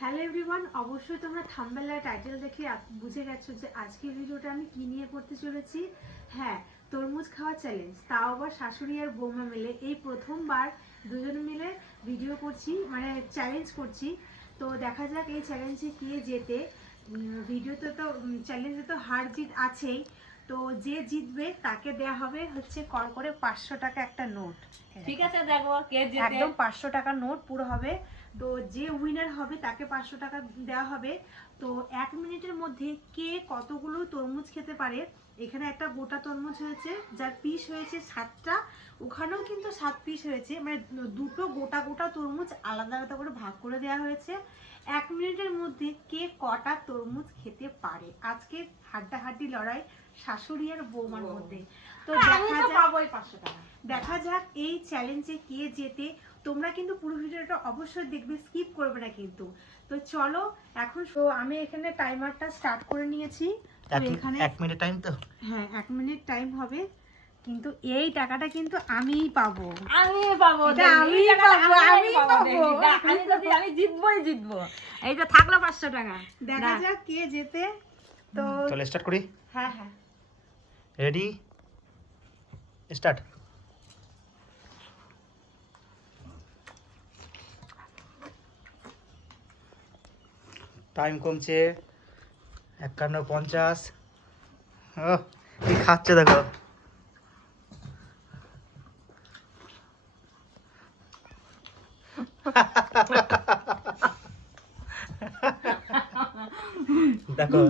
Hello everyone, অবশ্যই তোমরা thumbnail আর title দেখে বুঝে গেছো যে আজকের ভিডিওটা আমি কি নিয়ে করতে চলেছি। হ্যাঁ, তরমুজ খাওয়া চ্যালেঞ্জ, তাও আবার শাশুড়ি আর বৌমা মিলে। এই প্রথমবার দুজনে মিলে ভিডিও করছি, মানে চ্যালেঞ্জ করছি। তো দেখা যাক এই চ্যালেঞ্জে কে জেতে। ভিডিওতে তো চ্যালেঞ্জে তো হার জিত আছেই। তো যে জিতবে তাকে দেয়া হবে হচ্ছে কল করে 500 টাকা একটা নোট। ঠিক আছে, দেখো কে জেতে। একদম 500 টাকা নোট পুরো হবে। তো যে উইনার হবে তাকে 500 টাকা দেওয়া হবে। তো 1 মিনিটের মধ্যে কে কতগুলো তরমুজ খেতে পারে। এখানে একটা গোটা তরমুজ হয়েছে, যার পিস হয়েছে 7টা, ওখানেও কিন্তু 7 পিস হয়েছে, মানে দুটো গোটা গোটা তরমুজ আলাদা আলাদা করে ভাগ করে দেওয়া হয়েছে। 1 মিনিটের মধ্যে কে কটা তরমুজ খেতে পারে। আজকে হাড্ডাহাড্ডি লড়াই শাশুড়ি আর বৌমার মধ্যে। তো দেখা যাক এই চ্যালেঞ্জে কে জেতে। তোমরা কিন্তু পুরো ভিডিওটা অবশ্যই দেখবে, স্কিপ করবে না কিন্তু। তো চলো এখন আমি এখানে টাইমারটা স্টার্ট করে নিয়েছি। তো এখানে 1 মিনিট টাইম তো। হ্যাঁ, 1 মিনিট টাইম হবে, কিন্তু এই টাকাটা কিন্তু আমিই পাবো। আমি পাবো, আমি জিতবো। এই যে থাকলো 500 টাকা। দেখা যাক কে জেতে। তো চলো স্টার্ট করি। হ্যাঁ হ্যাঁ, রেডি স্টার্ট। টাইম কমছে, 51:50। ও কি খাচ্ছে দেখো। দেখো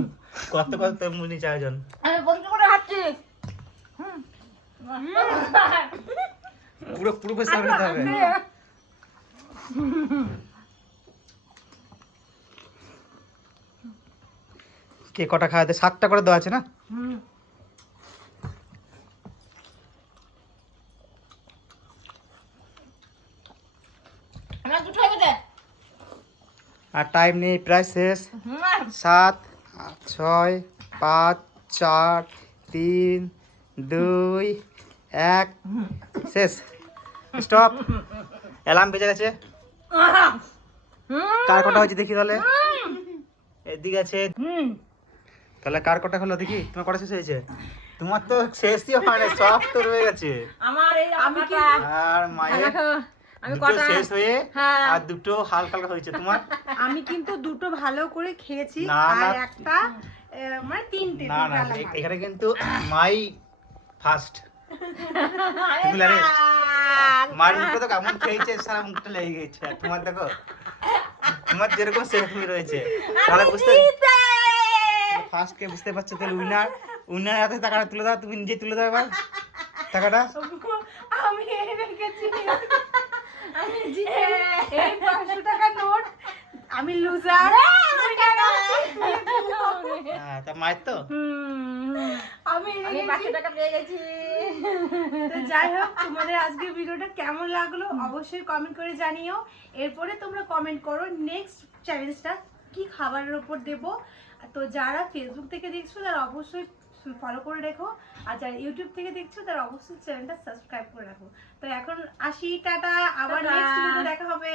কত কত তরমুজ নিচে আয়োজন। আমি বন্ধ করে খাচ্ছি। পুরো পুরো পেছনে নিতে হবে। কে কটা খাওয়াতে? 7টা করে দেওয়া আছে না? আমরা দুটো হবে দে। আর টাইম নেই, প্রায় শেষ। 7, 6, 5, 4, 3, 2, 1 শেষ। স্টপ। অ্যালার্ম বেজে গেছে। কার কটা হয়েছে দেখি তাহলে। এদিকে আছে। তাহলে কার কটা হলো দেখি। তোমার কটা শেষ হয়েছে? তোমার তো শেষই হয় না, সব তো রয়ে গেছে। আমার এই আমি কি আর মায়ের আমি দুটো কটা শেষ হয়ে হ্যাঁ। আর দুটো হালকা হালকা হয়েছে। তোমার আমি কিন্তু দুটো ভালো করে খেয়েছি, না, আর না। একটা মানে তিনটে না না, টোটাল আমার। এখানে কিন্তু মাই ফার্স্ট। তুমি লাগে মার মুখে তো কেমন খেয়েছে, সারা মুখটা লেগে গেছে। আর তোমার দেখো, তোমার যেরকম সেরকমই রয়েছে। তাহলে বুঝতে ফার্স্ট কে বুঝতে পারছো। তাহলে উইনার, উইনার হাতে টাকাটা তুলে দাও। তুমি নিজে তুলে দাও এবার টাকাটা। আমি রেখেছি, আমি জিতে এই 500 টাকা নোট। আমি লুজার। হ্যাঁ, তা মায়ের তো। আমি আমি 500 টাকা পেয়ে গেছি। তো যাই হোক, তোমাদের আজকের ভিডিওটা কেমন লাগলো অবশ্যই কমেন্ট করে জানিও। এরপরে তোমরা কমেন্ট করো নেক্সট চ্যালেঞ্জটা কি খাবারের উপর দেব। তো যারা ফেসবুক থেকে দেখছো তারা অবশ্যই ফলো করে রেখো, আর যারা ইউটিউব থেকে দেখছো তারা অবশ্যই চ্যানেলটা সাবস্ক্রাইব করে রাখো। তো এখন আসি, টাটা, আবার টাটা। নেক্সট ভিডিও দেখা হবে।